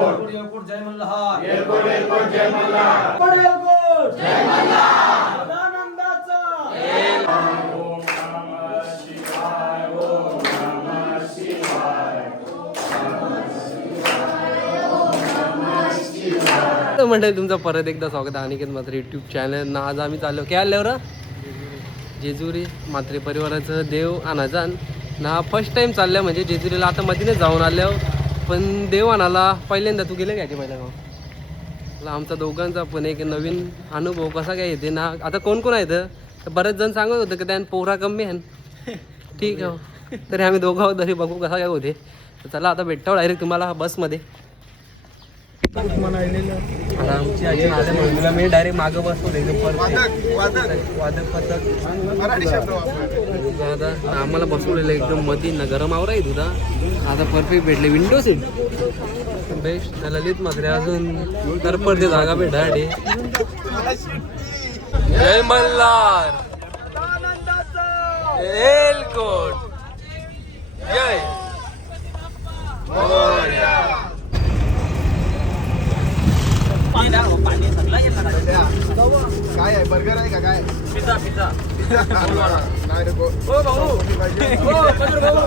Airport. Airport जय Malhar. Airport airport जय Malhar. Airport जय मल्हार. सदानंदाचा. तर मंडळी तुमचं परत एकदा स्वागत आहे अनिकेत मात्र यूट्यूब चॅनल ना. आज आम्ही चाललो. काय आल्यावर जेजुरी. मात्रे परिवाराचं देव आणायचा ना फर्स्ट टाइम चाललं म्हणजे जेजुरीला आता मधीने जाऊन आल्यावर. पण देव आणाला पहिल्यांदा तू गेले काय ते पहिल्या आमचा दोघांचा पण एक नवीन अनुभव कसा काय येते ना? आता कोण कोण आहेत? तर बरेच जण सांगत होते की त्यान पोहरा कमी आहे. ठीक आहे. तरी आम्ही दोघं आहोत तरी बघू कसा काय होते. चला आता भेटतो डायरेक्ट तुम्हाला बसमध्ये मी डायरेक्ट मागं बसतो आम्हाला बसवलेलं एकदम मधी ना गरम आवरा आहे तुझा आता परफेक्ट भेटले. Window seat best Lalit Matre अजून तर पडते जागा भेटासाठी जय मल्हार. एलकोट. जय. काय आहे बर्गर आहे का काय पिझ्झा. पिझ्झा नाही रे गो- हो भाऊ. हो भाऊ.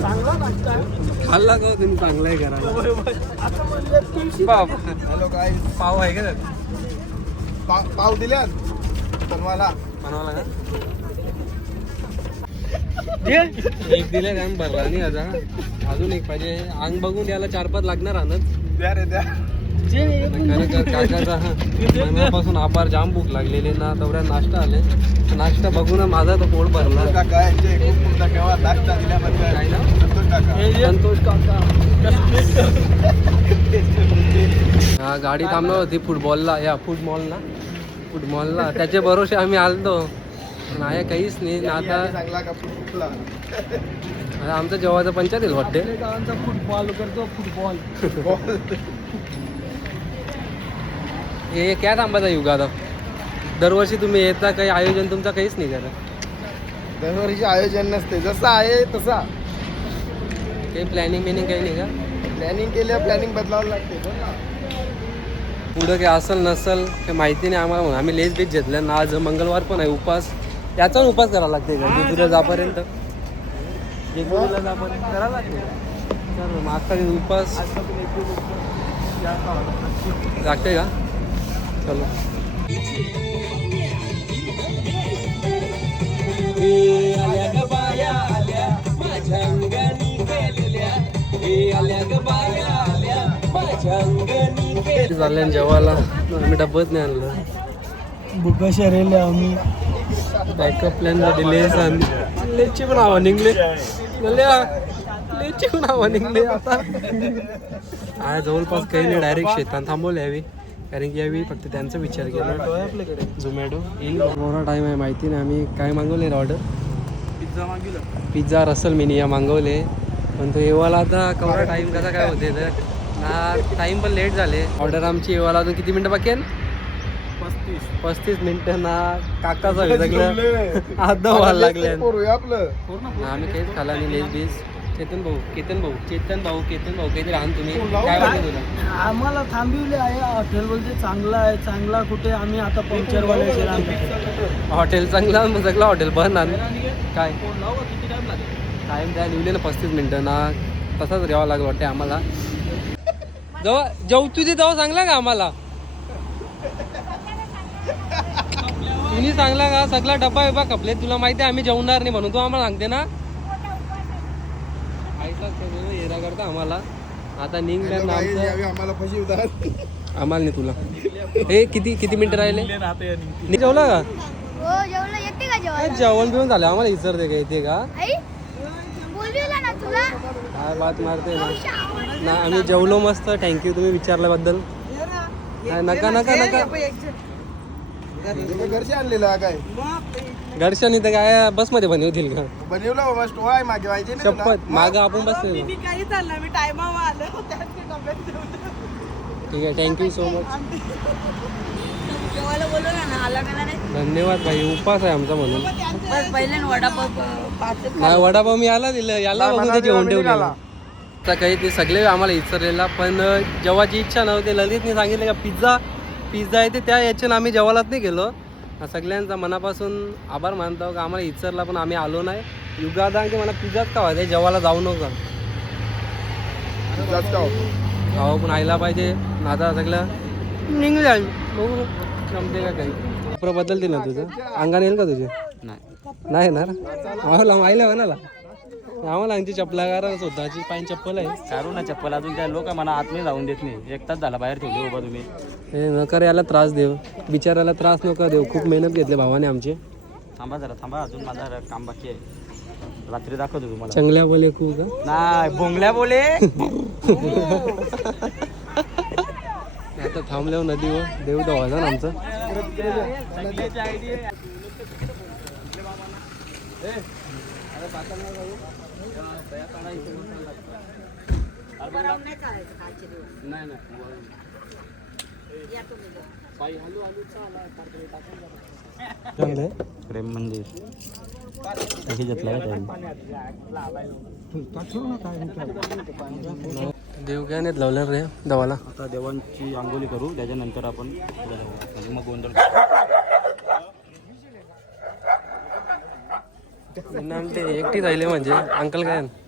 खाल्ला का हो तुम्ही? चांगला आहे घराला. बाप. हॅलो काय पाव आहे का? पाव पाव दिल्यात बनवायला? बनवाला का? एक दिले काम भरला नाही आता. अजून एक पाहिजे. अंग बघून याला चार पाच लागणार आणत. द्या रे द्या. खरं काकाचा मनापासून आभार जाम भूक लागलेली ना तेवढ्या नाश्ता आले. नाश्ता बघून माझा तो पोट भरला? संतोष काका. हा गाडी थांबणार होती फुटबॉलला या फुटबॉलला. फुटबॉलला. त्याच्या भरोसे आम्ही आलतो. नाही काहीच नाही. ना आता बिर्याणी चांगला का फुटला? आता आमचं जेव्हाचं पंचायत येईल वाटते फुटबॉल करतो फुटबॉल. हे काय थांबायचा युग आता दरवर्षी तुम्ही येता काही आयोजन तुमचं काहीच नाही करत. दरवर्षी आयोजन नसते जसं आहे तसा. काही प्लॅनिंग बिनिंग काही नाही का? प्लॅनिंग केलं प्लॅनिंग बदलावं लागते. पुढं काही असल नसल काही माहिती नाही आम्हाला म्हणून. आम्ही लेस बीच घेतलं ना आज मंगळवार पण आहे उपास. त्याचा पण उपास करावा लागते का? जेजुरीला जापर्यंत? जेजुरीला जापर्यंत करावं लागते मागचा उपास. लागते का? चलो. झालं जेवायला. आम्ही डब्बत नाही आणलं. बुका शरेल आम्ही. बॅकअप प्लॅनमध्ये लेस आणि लेसची पण आव्हान निघले. लेसची पण आव्हान निघले आता. हा जवळपास काही नाही डायरेक्ट शेतात थांबवले यावी कारण की यावी फक्त त्यांचा विचार केला. आपल्याकडे. झोमॅटो येईल. मोरा टाईम आहे माहिती नाही. आम्ही काय मागवले ऑर्डर पिझ्झा मागितला पिझ्झा रसल मिनी या मागवले पण तो येवाला आता कवरा टाईम कसा काय होते तर ना टाईम पण लेट झाले. ऑर्डर आमची येवाला अजून किती मिनटं बाकी आहे पस्तीस. पस्तीस मिनिटं ना काकाचा अर्धा व्हायला लागले आम्ही काहीच खाला नाही लेस बीस चेतन भाऊ केतन भाऊ चेतन भाऊ केतन भाऊ काहीतरी आण तुम्ही. काय वाटतं तुला? आम्हाला थांबविले आहे हॉटेल बोलते चांगला आहे चांगला कुठे आम्ही आता पंक्चरवाल्याचे हॉटेल चांगला मग सगळं हॉटेल बंद आण काय? टाईम त्या लिहिले ना पस्तीस मिनिटं ना. तसाच घ्यावा लागला वाटते आम्हाला. जेव्हा जेव तुझे तेव्हा सांगला का आम्हाला? तुम्ही सांगला का? सगळा डब्बा बिब्बा कपले तुला माहिती आहे आम्ही जेवणार नाही म्हणून. तू आम्हाला सांगते ना. हेरा करता आम्हाला. आता निघलं ना काही आमचं यावी आम्हाला आम्हाला नाही तुला. हे किती किती मिनिटं राहिले? जेवला का? हो जेवण बिवून झालं. आम्हाला विचारते का? येते का? आई बोलविला ना तुला. काय बात मारते ना. आम्ही जेवलो मस्त. थँक्यू तुम्ही विचारल्याबद्दल. नाही, नका नका नका. घरचे आणलेलं हा काय? घरच्यानी तर काय बसमध्ये बनवतील का? बनवलं बाबा स्टो आहे मागे? शपथ मागं? आपण मी काही चाललं मी टायमावर आलो. ठीक आहे थँक्यू सो मच जेवायला बोलवलं ना आला का नाही? धन्यवाद भाई उपास आहे आमचा म्हणून. बस पहिले वडापाव पाच नाही वडापाव मी आला दिलं याला बघून ते जेवण जेवण ठेवलेलं. सकाळी ते सगळे आम्हाला विचारलेला पण जेव्हाची इच्छा नव्हती ललितने सांगितलं का पिझ्झा पिझ्झा आहे ते त्या याच्यानं आम्ही जेवायलाच नाही गेलो. सगळ्यांचा मनापासून आभार मानतो. का आम्हाला इचारला पण आम्ही आलो नाही. युगादा की मला पिझ्झाच का व्हायचा जेवायला जाऊ नका. खावं. पण आयला पाहिजे. आता सगळं. निघून जाईल. बघू. जमते का काही? कपडं बदलते ना तुझं? अंगाने येईल का तुझे? नाही येणार? आईला म्हणाला. आम्हाला आमची चपला स्वतःची पाय चप्पल आहे. काढू ना चप्पल अजून काय लोक मला आतमध्ये जाऊन देत नाही. एक तास झाला बाहेर ठेवले उभा तुम्ही. हे नकर याला त्रास देऊ बिचाराला त्रास नका देऊ खूप मेहनत घेतली भावाने आमची. थांबा जरा थांबा. अजून माझा काम बाकी आहे. रात्री दाखवतो तुम्हाला. चांगल्या बोले खूप का नाही बोंगल्या बोले. आता थांबल्यावर नदीवर देव दवाचा ना आमचं. प्रेम मंदिर हे घेतलं का त्यांनी देव काय रे दवाला आता देवांची आंघोळी करू त्याच्यानंतर आपण. म्हणजे मग गोंधळ ते एकटी राहिले म्हणजे अंकल काय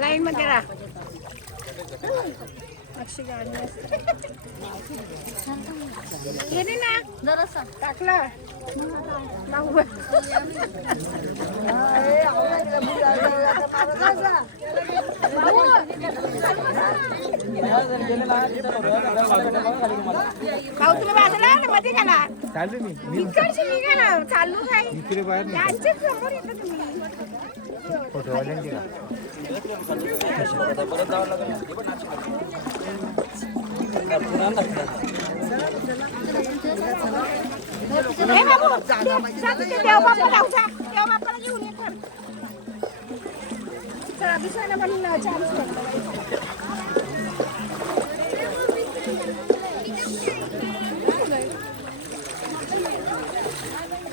लाईन मध्ये राहा. अक्षी गाडी गेली ना जरासा टाकला भाऊ तुम्ही बाजूला ना मध्ये गेला चालू मी इकडची निघाला चालू काय इकडे बाहेर यांच्याच समोर येतं तुम्ही. हे बाबू, जा तिथे देवबापाला जाऊ जा. देवबापाला घेऊन ये. चला, दुसऱ्याला पण chance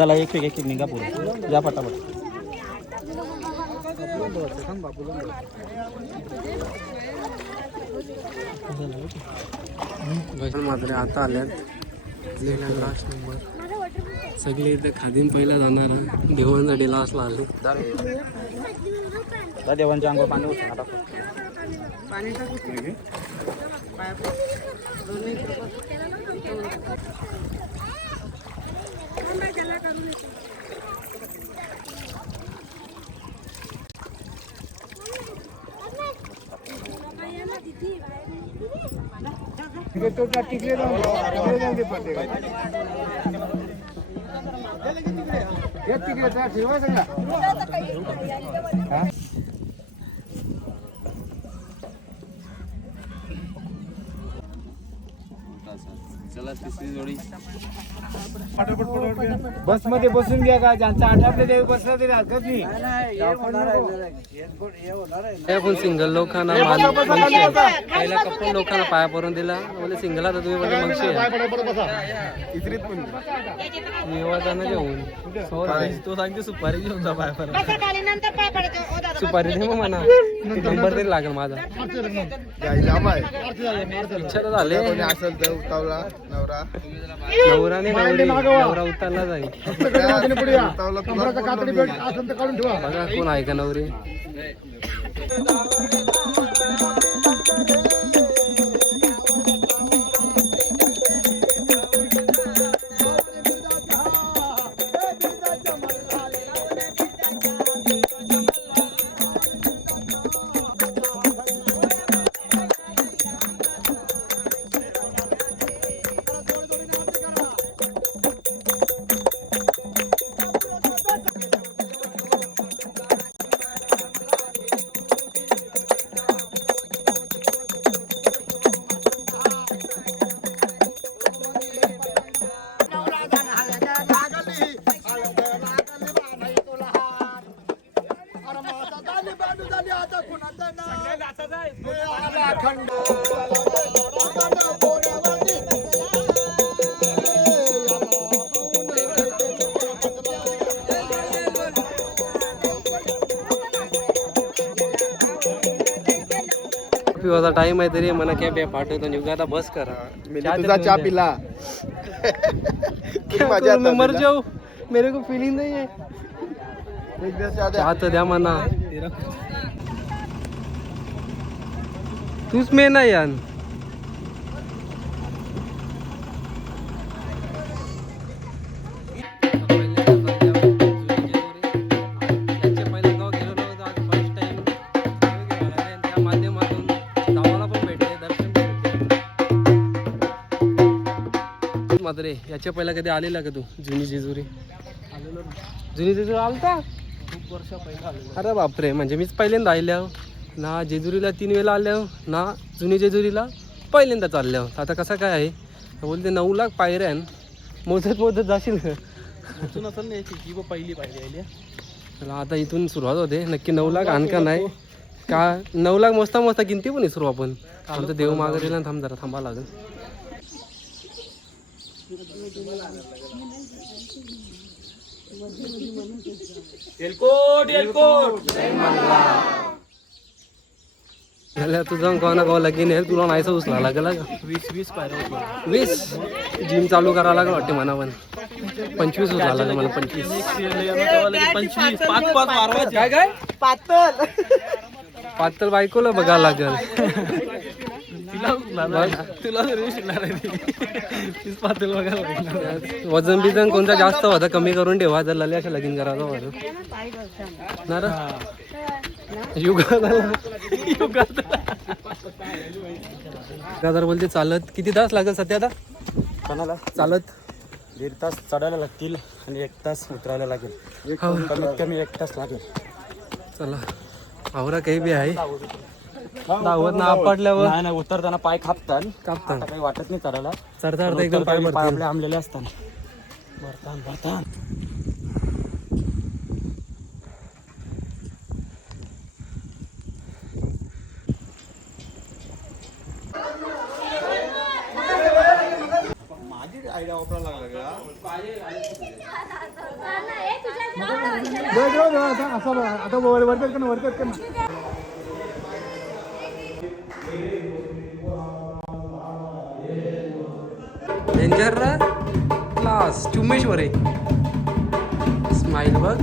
चला एक एक एक निघा पुढे. या पटापट. पण मात्र आता आल्यात. लास्ट नंबर सगळे इथे खादीन पहिला जाणार आहे. देवांसाठी लास्टला आले. देवांच्या अंगावर पाणी होतं आता तिकडे जाऊन तिकडे जाऊन दे प्रत्येकाला. हे तिकडे जा, ठेवा सगळा. बसमध्ये बसून घ्या का? ज्यांचा आठापले ते बसला तरी हरकत नाही. सिंगल लोकांना. पहिला कप्पल लोकांना पाया पडून दिला. बोले सिंगल आता तुम्ही मगशी जाणं घेऊन. तो सांगते सुपारी घेऊन जा पाया पडून सुपारी दे मग म्हणा. नंबर तरी लागेल माझा. इच्छा तर झाले. कोणी असेल तर उतावला नवरा. नवरा नाही नवरी. नवरा उतरला जाईल. बघा कोण आहे का नवरी? पिवाचा टाइम आहे तरी मला कॅब पाठवतो निघा आता बस करा। मी चहा तुझा चहा पिला। क्या मजा करूं मैं मर जाऊ? मेरे को फीलिंग नहीं है। एक दिवस चहा द्या. चहा तर द्या म्हणा तूच मेन आहे यान मात्र याच्या पहिला कधी आलेला का तू? जुनी जेजुरी. जुनी जेजुरी आलता? खूप वर्ष पहिला अरे बापरे म्हणजे मीच पहिल्यांदा आल्या ना जेजुरीला तीन वेळा आल्या ना जुनी जेजुरीला पहिल्यांदा चालल्या आता कसं काय आहे? बोलते नऊ लाख पायऱ्या. मोजत मोजत जाशील असेल ना की पहिली आली चला आता इथून सुरुवात होते. नक्की नऊ लाख आण का नाही? का नऊ लाख मोजता मोजता किमती पण विसरू आपण. आमचं देव मागं दिला थांब जरा थांबा लागेल. तुझं कोणा कोणा लगीन आहे तुला नाहीसा उचला लागेल का वीस वीस जिम चालू करावं लागेल वाटते मला पण. पंचवीस उचला लागेल मला पंचवीस. पंचवीस. पाच पाच मारवा काय काय? पातळ पातळ बायकोला बघावं लागेल. तुला आहे. वजन बिजन कोणता जास्त होता? कमी करून ठेवा. जर लले अशा लगीन करायचं होतं ना? युगात. गाजर बोलते चालत. किती तास लागेल सध्या आता? कोणाला? चालत. दीड तास चढायला लागतील आणि एक तास उतरायला लागेल. हो. कमीत कमी एक तास लागेल. चला. आवरा काही बी आहे. धावत ना आपटल्यावर. नाही नाही उतरताना पाय खापतात. कापतात आता काही वाटत नाही चढायला. चढता चढता एकदम पाय पाय भरतील आपले आंबलेले असतात. भरतान भरतान माझी आयडिया वापरायला लागला का वरकट कर ना वरकट कर ना डेंजर क्लास चुमेश्वर. आहे स्माईल बघ.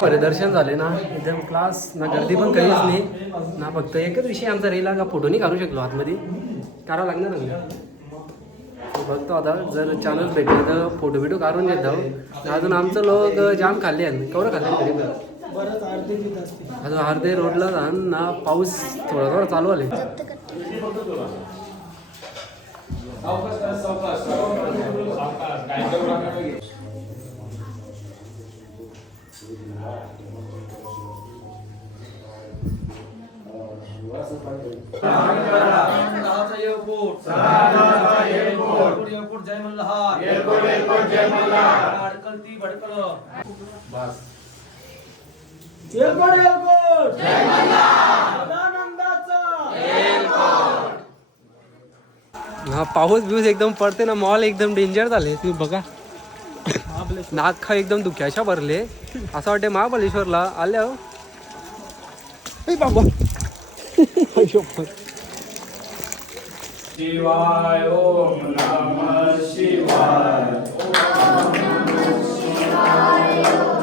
बरे दर्शन झाले ना एकदम क्लास ना गर्दी पण काहीच नाही. ना फक्त एकच विषय आमचा रेला का फोटो नाही काढू शकलो आतमध्ये. काढावं लागणार ना बघतो आता जर चानस भेटलं तर फोटो बिटो काढून घेत अजून आमचं लोक जाम खाल्ले आहेत. कवरं खाल्ले तरी पण बरंच अर्धे रोडला जाण ना पाऊस थोडा थोडा चालू आले. पाऊस बिऊस एकदम पडते ना मॉल एकदम डेंजर झाले. तुम्ही बघा. नाक खा एकदम दुख्याशा भरले. असं वाटते महाबळेश्वरला. आल्या हो. बाबा. हर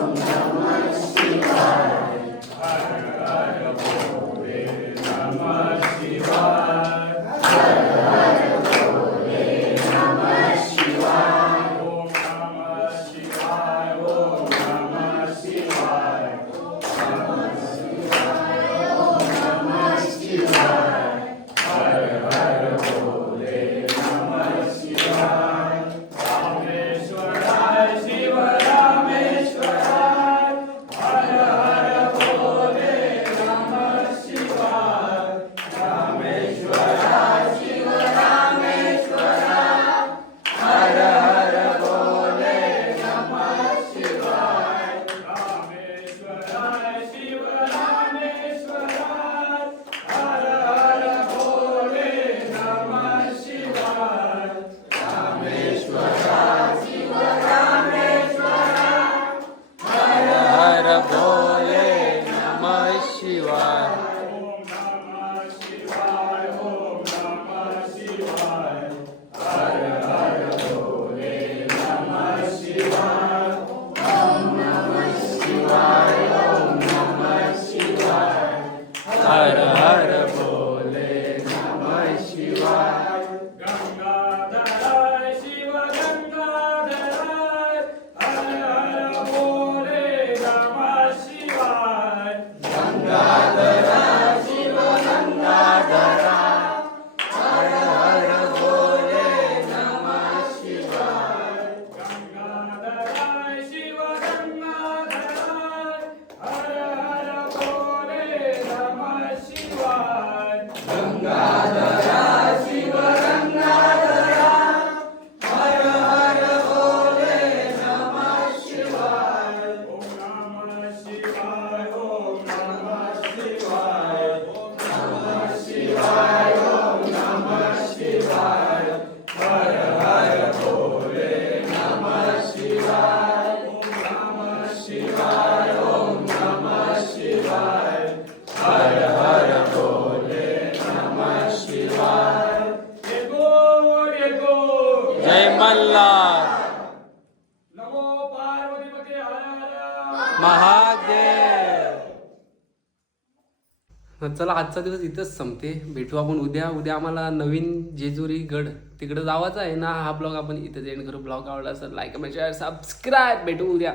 चला आजचा दिवस इथंच संपते. भेटू आपण उद्या. उद्या आम्हाला नवीन जेजुरी गड तिकडे जावाचं आहे ना हा ब्लॉग आपण इथं एंड करू. ब्लॉग आवडला असेल लाईक शेअर सबस्क्राईब भेटू उद्या.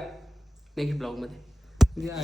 नेक्स्ट ब्लॉगमध्ये. उद्या